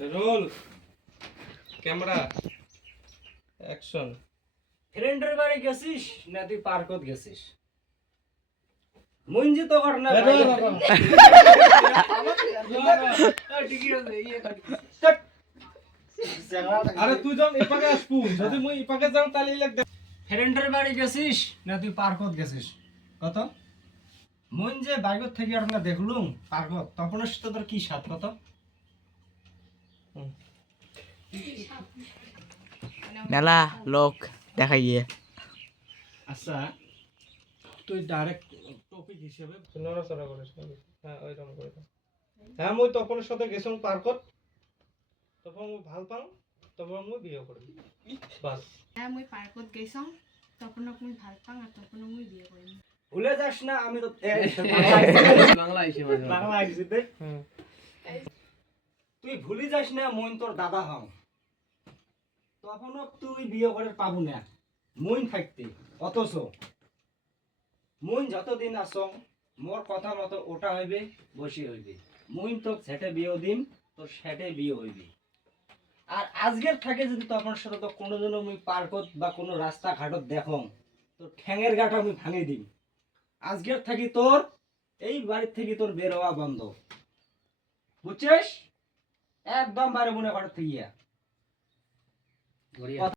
Roll camera action. ফ্রেন্ডের বাড়ি গেছিস না তুই পার্কত গেছিস? মুঞ্জি তো কর না আরে তুই যখন এপাকে আসবু, যদি মুই এপাকে যাও তাহলে লাগ দে। ফ্রেন্ডের বাড়ি গেছিস না তুই পার্কত গেছিস? কত মন যে বাইকত থেকে আর না দেখলুম পার্কত, তখন সাথে তোর কি সাথ কত? মেলা লোক দেখাই গিয়ে আচ্ছা তুই ডাইরেক্ট টপিক হিসেবে নড়াচড়া করিস না। হ্যাঁ ওইরকম করে দাও। হ্যাঁ মুই তপনের সাথে গেছিলাম পার্কত, তখন মুই ভাল পাও, তখন মুই বিয়ে করি বাস। হ্যাঁ মুই পার্কত গেছং, তখন মুই ভাল পাং আর তখন মুই বিয়ে করিম। ভুলে যাস না আমি তো বাংলা আইছি তে। হুম। তুই ভুলি যাস না মইন তোর দাদা হও, তখনও তুই বিয়ে করে পাবো না মইন থাকতে। অথচ মইন যতদিন আসং মোর কথা মতো ওটা হইবে বসে হইবে। মইন তো সেটে বিয়ে দিন তোর সেটে বিয়ে হইবে। আর আজকের থাকে যদি তখন সাথে তো কোনোদিনও মুই পার্কত বা কোনো রাস্তা ঘাটত দেখং তোর ঠ্যাঙের গাটা আমি ভাঙে দিম। আজকের থাকি তোর এই বাড়ির থেকে তোর বের হওয়া বন্ধ, বুঝছিস? একদম বাইরে মনে ঘর থেকে